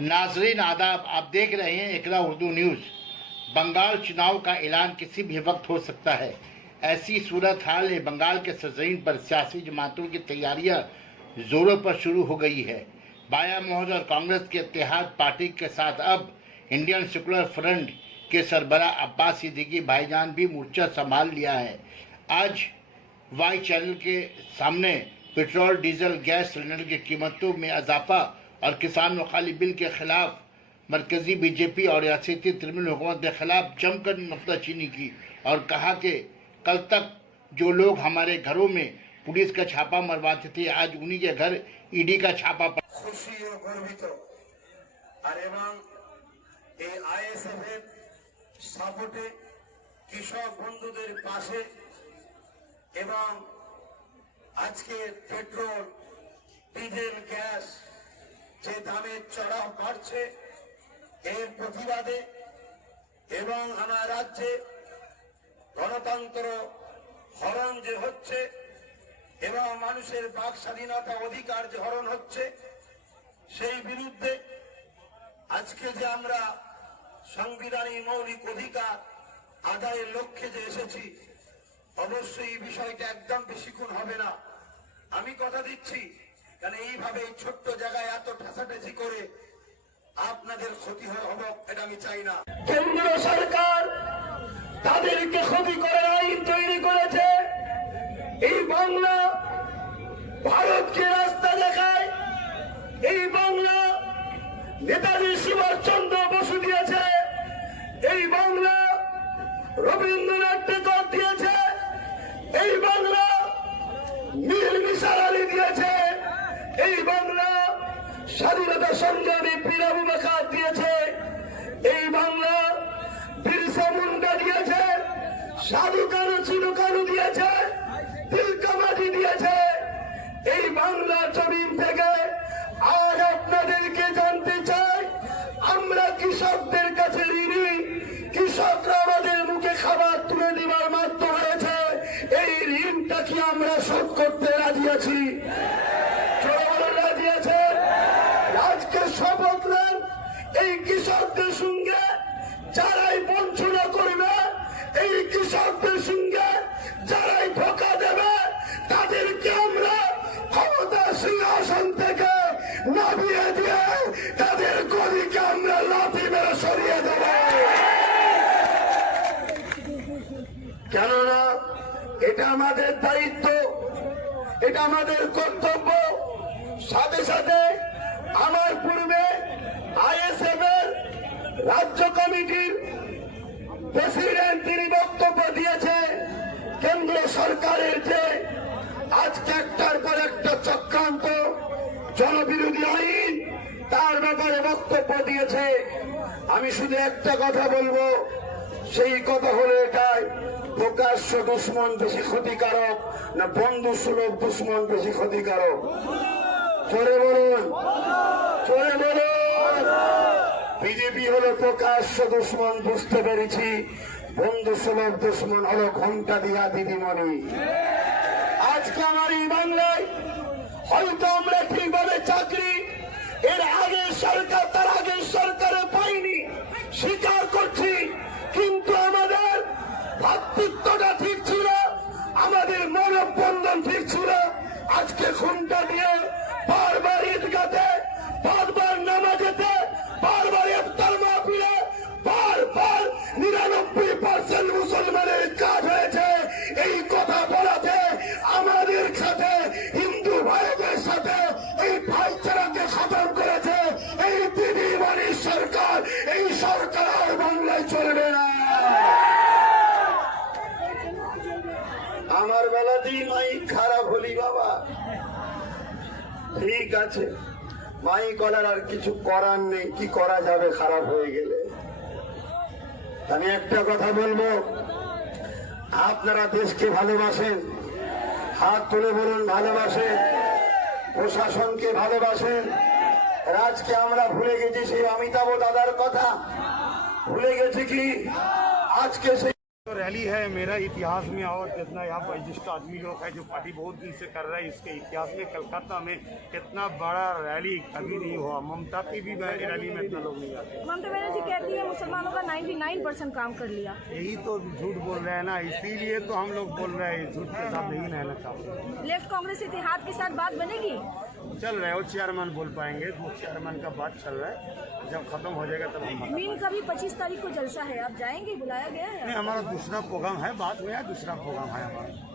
नाजरीन आदाब, आप देख रहे हैं इकरा उर्दू न्यूज़। बंगाल चुनाव का ऐलान किसी भी वक्त हो सकता है। ऐसी सूरत हाल है बंगाल के सरजमीन पर सियासी जमातों की तैयारियां जोरों पर शुरू हो गई है। बाया मोहज और कांग्रेस के इत्तेहाद पार्टी के साथ अब इंडियन सेकुलर फ्रंट के सरबरा अब्बास सिद्दीकी भाईजान भी मोर्चा संभाल लिया है। आज वाई चैनल के सामने पेट्रोल, डीजल, गैस सिलेंडर की कीमतों में इजाफा और किसान वकाली बिल के खिलाफ मरकजी बीजेपी और रियासती तृणमूल हुकूमत के खिलाफ जमकर नुक्ताचीनी की और कहा कि कल तक जो लोग हमारे घरों में पुलिस का छापा मरवाते थे, आज उन्हीं के घर ईडी का छापा খুশি ও গর্বিত আর এবং এই আইএসএফ এর সাপোর্টে কৃষক বন্ধুদের পাশে এবং আজকে পেট্রোল, ডিজেল, গ্যাস যে দামে চড়া বাড়ছে এর প্রতিবাদে এবং আমার রাজ্যে গণতন্ত্র হরণ যে হচ্ছে এবং মানুষের বাক স্বাধীনতা অধিকার যে হরণ হচ্ছে সেই বিরুদ্ধে আজকে যে আমরা সাংবিধানিক মৌলিক অধিকার আদায়ের লক্ষ্যে যে এসেছি, অবশ্যই এই বিষয়টা একদম বেশিক্ষণ হবে না। আমি কথা দিচ্ছি, কারণ এইভাবে এই ছোট্ট জায়গায় এত ঠেসাঠেসি করে আপনাদের ক্ষতি হবে এটা আমি চাই না। কেন্দ্র সরকার তাদেরকে ক্ষতি করার আইন তৈরি করেছে। এই বাংলা ভারতকে রাস্তা দেখায়। এই বাংলা নেতাজি সুভাষচন্দ্র বসু দিয়েছে। এই বাংলা রবীন্দ্রনাথ ঠাকুর দিয়েছে। এই বাংলা মীর নিসার আলী দিয়েছে। এই বাংলা স্বাধীনতা সংগ্রামী পীর আবু বকর দিয়েছে। এই বাংলা বিরসা মুন্ডা দিয়েছে। সাধু কানু চিনু কানু দিয়েছে। তিলকা মাঝি দিয়েছে। এই বাংলা জমিন থেকে আজ আপনাদেরকে জানতে চাই, আমরা কৃষকদের কাছে ঋণী। কৃষকরা আমাদের মুখে খাবার তুলে দেওয়ার মাধ্য হয়েছে। এই ঋণটা কি আমরা শোধ করতে রাজি আছি? রাজি আছে। আজকে শপথ নেন, এই কৃষকদের সঙ্গে যারাই বঞ্চনা করবে, এই কৃষকদের সঙ্গে যারাই ধোঁকা দেবে, তাদেরকে আমরা ক্ষমতা সিংহাসন থেকে নামিয়ে দিয়ে তাদের গদিকে আমরা লাথি মেরে সরিয়ে দেব। কেননা এটা আমাদের দায়িত্ব, এটা আমাদের কর্তব্য। সাথে সাথে আমার পূর্বে আইএসএফ এর রাজ্য কমিটির প্রেসিডেন্ট তিনি বক্তব্য দিয়েছে। কেন্দ্র সরকারের যে আজকে একটার পর একটা চক্রান্ত জনবিরোধী আইন, তার ব্যাপারে বক্তব্য দিয়েছে। আমি শুধু একটা কথা বলবো, সেই কথা হলো এটাই, প্রকাশ্য দুশ্মন বেশি ক্ষতিকারক না বন্ধু সুলভ দুশ্মন বেশি ক্ষতিকারক? চলে বলুন, চলে বলুন। বিজেপি হলো প্রকাশ্য দুশ্মন, বুঝতে পেরেছি। বন্ধু সুলভ দুশ্মন হলো ঘন্টা দিয়া দিদিমণি। আজকে আমার এই বাংলায় হয়তো আমরা ঠিকভাবে চাকরি এর আগের সরকার তার আগের সরকারে পাইনি, স্বীকার করছি। কিন্তু আমাদের ভাতৃত্বটা ঠিক ছিল, আমাদের মানববন্ধন ঠিক ছিল। আজকে ঘুমটা দিয়ে বারবার ঈদগাতে, বারবার নামাজেতে, বারবার ইফতার মাহফিলে, বারবার 99% মুসলমানের কাজ হয়েছে। এই কথা বলাতে আমাদের সাথে হিন্দু ভাইদের সাথে এই ভাইচারাকে খতম করেছে এই দিদিমণির সরকার। এই সরকার আর বাংলায় চলবে না। আমার বেলাতেই মাইক খারাপ হলি বাবা, ঠিক আছে, মাইক করার আর কিছু করার নেই। কি করা যাবে খারাপ হয়ে গেলে? আমি একটা কথা বলবো, আপনারা দেশকে ভালোবাসেন, হাত তুলে বলুন ভালোবাসেন। প্রশাসনকে ভালোবাসেন। রাজকে আমরা ভুলে গেছি সেই অমিতাভ দাদার কথা, ভুলে গেছি কি? আজকে সেই रैली है मेरा इतिहास में, और कितना यहाँ वरिष्ठ आदमी लोग है जो पार्टी बहुत दिन से कर रहा है, इसके इतिहास में कलकत्ता में इतना बड़ा रैली कभी नहीं हुआ। ममता की भी रैली में इतना लोग नहीं आते। ममता बनर्जी कहती है मुसलमानों का 99% काम कर लिया। यही तो झूठ बोल रहे हैं ना, इसीलिए तो हम लोग बोल रहे हैं झूठ के साथ नहीं रहना चाहते। लेफ्ट कांग्रेस इतिहाद के साथ बात बनेगी? चल रहे हो चेयरमैन बोल पाएंगे, वो चेयरमैन का बात चल रहा है, जब खत्म हो जाएगा तब हम। मीन का भी 25 तारीख को जलसा है, आप जाएंगे? बुलाया गया है? नहीं, हमारा दूसरा प्रोग्राम है, बात हुआ, दूसरा प्रोग्राम है हमारा।